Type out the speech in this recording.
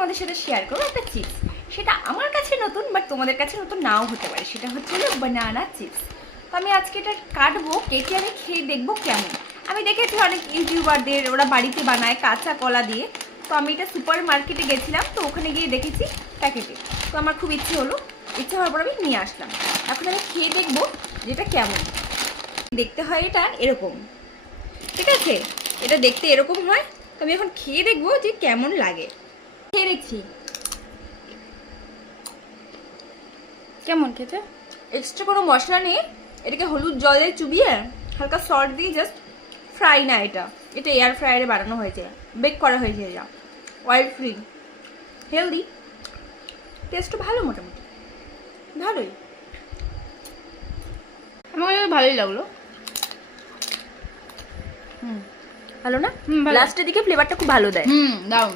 তোমাদের সাথে শেয়ার করবো একটা চিপস। সেটা আমার কাছে নতুন, বাট তোমাদের কাছে নতুন নাও হতে পারে। সেটা হচ্ছে হলো বানানা চিপস। তো আমি আজকে এটা কাটবো, কেটে আমি খেয়ে দেখবো কেমন। আমি দেখেছি অনেক ইউটিউবারদের, ওরা বাড়িতে বানায় কাঁচা কলা দিয়ে। তো আমি এটা সুপার মার্কেটে গেছিলাম, তো ওখানে গিয়ে দেখেছি প্যাকেটে। তো আমার খুব ইচ্ছে হলো, ইচ্ছে হওয়ার পর আমি নিয়ে আসলাম। এখন আমি খেয়ে দেখবো যেটা কেমন। দেখতে হয় এটা এরকম, ঠিক আছে? এটা দেখতে এরকম হয়। তো আমি এখন খেয়ে দেখবো যে কেমন লাগে। খেয়ে দেখছি কেমন খেতে। এক্সট্রা কোনো মশলা নেই, এটাকে হলুদ জলে চুবিয়ে হালকা সল্ট দিয়ে জাস্ট ফ্রাই না, এটা এটা এয়ার ফ্রায়ারে বানানো হয়েছে, বেক করা হয়েছে। এটা অয়েল ফ্রি, হেলদি, টেস্টও ভালো, মোটামুটি ভালোই। আমার কাছে ভালোই লাগলো। ভালো না? লাস্টের দিকে ফ্লেভারটা খুব ভালো দেয়। দাও।